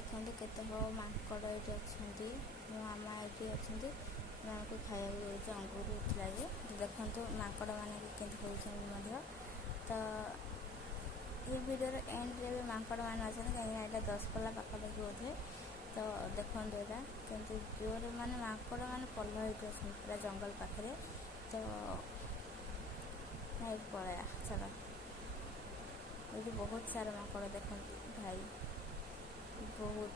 देखो केत माकड़ ये अच्छा मो आमा ये अच्छा को खाया अंगूर उठला देखो माकड़ मैंने होती तो ये वीडियो एंड रे माकड़ मैंने अच्छा कहीं 10 पल्ला पाखापाखि बोधे तो देखो यहाँ केमती जोर माने माकड़ मैंने पल हो पूरा जंगल पाखे तो पलाया चलो ये बहुत सारा माकड़ देखो भाई बहुत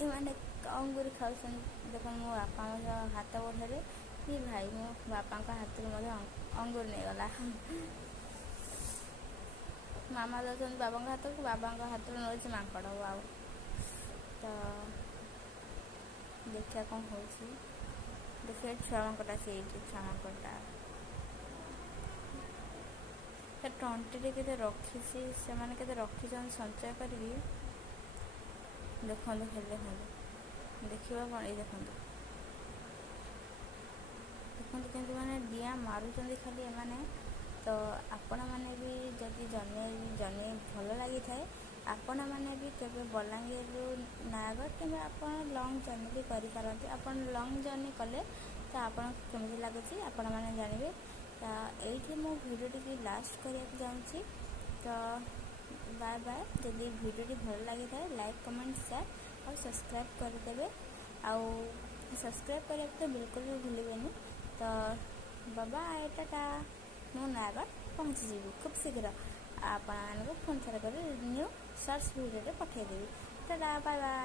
ये मैंने अंगूर खाऊ देखो मो बापा हाथ बढ़े कि भाई मो बापा हाथ में अंगूर नहीं गला मामा दौरान बाबा हाथ को बाबा हाथ में नौ माकड़ आउ तो देखिए कौन हो देखिए छुआ माकड़ा से छुआ माकड़ा टंटी के रखी से मैंने रखी संचय करी देखो हेले देखा कौन ये देखो देखो केमती मैंने डिया मारुंच खाली एमाने तो आपण मैंने भी जदि जर्नी भल लगी था आपण मैंने भी केवे बलांगीर नयागढ़ कि आप लंग जर्नी भी करें आप लंग जर्नी कले तो आपन केमती लगुच आपण मैंने जानवे तो ये मो भिडियो टी लास्ट करने जाऊँगी तो बाय बाय जदि भिडियो भल लगी था लाइक कमेंट शेयर और सब्सक्राइब करदे आउ सब्सक्राइब करने तो बिल्कुल भी भूलें तो बाबा टाटा मु नयागढ़ पहुँची खूब शीघ्र आप फोन थर कर न्यू सर्च भिडियो पठेदेवी टाटा बाय बाय।